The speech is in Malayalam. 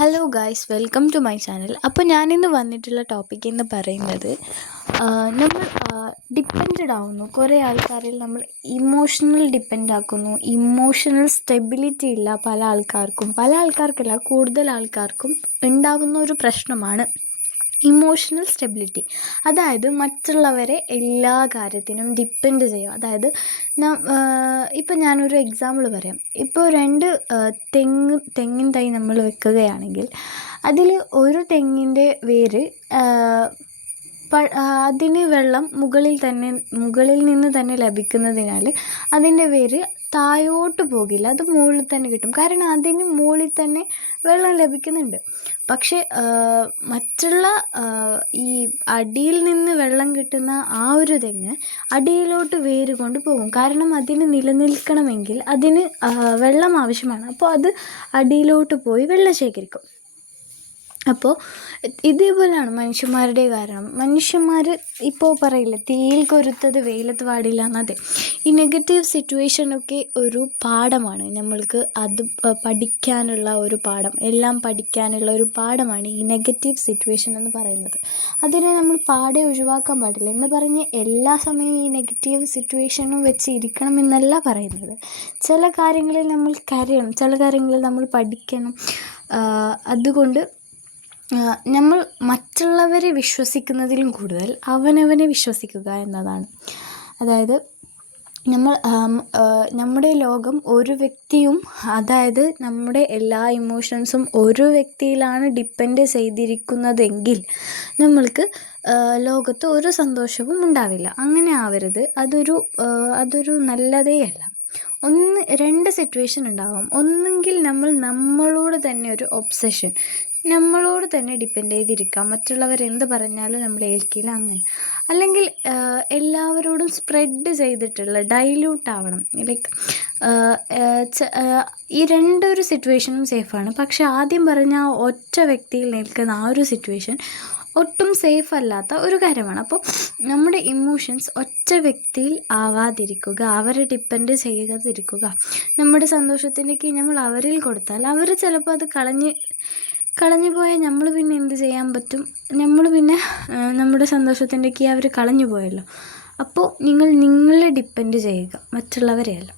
Hello guys, welcome to my channel. അപ്പോൾ ഞാനിന്ന് വന്നിട്ടുള്ള ടോപ്പിക് എന്ന് പറയുന്നത് നമ്മൾ ഡിപ്പെൻഡ് ആവുന്നു. കുറേ ആൾക്കാരിൽ നമ്മൾ ഇമോഷണൽ ഡിപ്പെൻഡ് ആക്കുന്നു. ഇമോഷണൽ സ്റ്റെബിലിറ്റി ഇല്ല പല ആൾക്കാർക്കല്ല, കൂടുതൽ ആൾക്കാർക്കും ഉണ്ടാകുന്ന ഒരു പ്രശ്നമാണ് ഇമോഷണൽ സ്റ്റെബിലിറ്റി. അതായത് മറ്റുള്ളവരെ എല്ലാ കാര്യത്തിനും ഡിപ്പെൻഡ് ചെയ്യും. അതായത് ഇപ്പം ഞാനൊരു എക്സാമ്പിൾ പറയാം. ഇപ്പോൾ തെങ്ങിൻ തൈ നമ്മൾ വെക്കുകയാണെങ്കിൽ അതിൽ ഒരു തെങ്ങിൻ്റെ വേര് അതിന് വെള്ളം മുകളിൽ നിന്ന് തന്നെ ലഭിക്കുന്നതിനാൽ അതിൻ്റെ വേര് താഴോട്ട് പോകില്ല, അത് മുകളിൽ തന്നെ കിട്ടും. കാരണം അതിന് മുകളിൽ തന്നെ വെള്ളം ലഭിക്കുന്നുണ്ട്. പക്ഷേ മറ്റുള്ള ഈ അടിയിൽ നിന്ന് വെള്ളം കിട്ടുന്ന ആ ഒരു തെങ്ങ് അടിയിലോട്ട് വേര് കൊണ്ട് പോകും. കാരണം അതിന് നിലനിൽക്കണമെങ്കിൽ അതിന് വെള്ളം ആവശ്യമാണ്. അപ്പോൾ അത് അടിയിലോട്ട് പോയി വെള്ളം ശേഖരിക്കും. അപ്പോൾ ഇതേപോലെയാണ് മനുഷ്യന്മാരുടെ കാരണം. മനുഷ്യന്മാർ ഇപ്പോൾ പറയില്ല, തീയിൽ കൊരുത്തത് വെയിലത്ത് പാടില്ല എന്നതെ. ഈ നെഗറ്റീവ് സിറ്റുവേഷനൊക്കെ ഒരു പാഠമാണ്, നമ്മൾക്ക് അത് പഠിക്കാനുള്ള ഒരു പാഠം, എല്ലാം പഠിക്കാനുള്ള ഒരു പാഠമാണ് ഈ നെഗറ്റീവ് സിറ്റുവേഷൻ എന്ന് പറയുന്നത്. അതിനെ നമ്മൾ പാടെ ഒഴിവാക്കാൻ പാടില്ല എന്ന് പറഞ്ഞ് എല്ലാ സമയവും ഈ നെഗറ്റീവ് സിറ്റുവേഷനും വെച്ച് ഇരിക്കണം എന്നല്ല പറയുന്നത്. ചില കാര്യങ്ങളിൽ നമ്മൾ കരയണം, ചില കാര്യങ്ങളിൽ നമ്മൾ പഠിക്കണം. അതുകൊണ്ട് നമ്മൾ മറ്റുള്ളവരെ വിശ്വസിക്കുന്നതിലും കൂടുതൽ അവനവനെ വിശ്വസിക്കുക എന്നതാണ്. അതായത് നമ്മുടെ ലോകം ഒരു വ്യക്തിയും, അതായത് നമ്മുടെ എല്ലാ ഇമോഷൻസും ഒരു വ്യക്തിയിലാണ് ഡിപ്പെൻഡ് ചെയ്തിരിക്കുന്നതെങ്കിൽ നമ്മൾക്ക് ലോകത്ത് ഒരു സന്തോഷവും ഉണ്ടാവില്ല. അങ്ങനെ ആവരുത്. അതൊരു നല്ലതേ അല്ല. രണ്ട് സിറ്റുവേഷൻ ഉണ്ടാവാം. ഒന്നെങ്കിൽ നമ്മളോട് തന്നെ ഒരു ഒബ്സഷൻ, നമ്മളോട് തന്നെ ഡിപ്പെൻഡ് ചെയ്തിരിക്കാം, മറ്റുള്ളവരെന്ത് പറഞ്ഞാലും നമ്മൾ ഏൽക്കില്ല, അങ്ങനെ. അല്ലെങ്കിൽ എല്ലാവരോടും സ്പ്രെഡ് ചെയ്തിട്ടുള്ള ഡൈല്യൂട്ട് ആവണം. ലൈക്ക് ഈ രണ്ടൊരു സിറ്റുവേഷനും സേഫാണ്. പക്ഷെ ആദ്യം പറഞ്ഞ ആ ഒറ്റ വ്യക്തിയിൽ നിൽക്കുന്ന ആ ഒരു സിറ്റുവേഷൻ ഒട്ടും സേഫ് അല്ലാത്ത ഒരു കാര്യമാണ്. അപ്പോൾ നമ്മുടെ ഇമോഷൻസ് ഒറ്റ വ്യക്തിയിൽ ആവാതിരിക്കുക, അവരെ ഡിപ്പെൻഡ് ചെയ്യാതിരിക്കുക. നമ്മുടെ സന്തോഷത്തിൻ്റെയൊക്കെ നമ്മൾ അവരിൽ കൊടുത്താൽ അവർ ചിലപ്പോൾ അത് കളഞ്ഞു പോയാൽ നമ്മൾ പിന്നെ എന്ത് ചെയ്യാൻ പറ്റും? നമ്മൾ പിന്നെ നമ്മുടെ സന്തോഷത്തിൻ്റെയൊക്കെ അവർ കളഞ്ഞു പോയല്ലോ. അപ്പോൾ നിങ്ങളെ ഡിപ്പെൻഡ് ചെയ്യുക, മറ്റുള്ളവരെയല്ല.